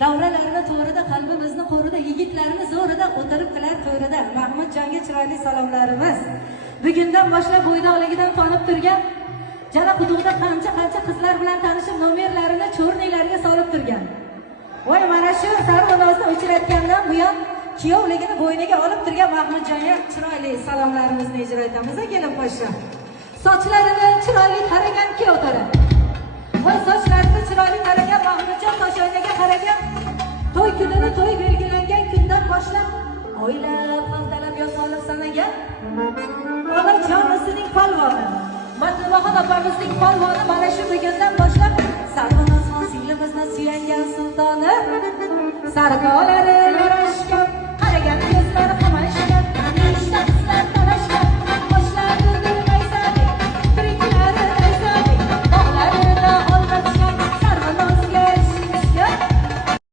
Davralarni to'rida, qalbimizni qo'rida, yigitlarni zo'rida, o'tirib qilar to'rida. Mahmudjonga chiroyli salomlarimiz. Bugundan boshlab bo'ydoqligidan tonib turgan, jala hududida qancha qizlar bilan tanishib, nomerlarini cho'rniklariga solib turgan. Voy, mana shu sarvonozini o'chiratgandan buyon kuyovligini bo'yniga olib turgan Mahmudjonga chiroyli salomlarimizni ijro etamiz. Kelin qo'shni. Sochlarini chiroyli taragan kuyov taraf. Voy, sochlarini chiroyli taragan Mahmudjon Toshoynaga qaragan. To'y kunini to'y belgilangan kundan boshlab oylab, haftalab yosolib sanagan Onajonisining polvoni, Matlubaxon opamizning polvoni mana shu bugundan boshlab Sarvonozxon singlimizni suyangan sultoni, sarkolari yarashgan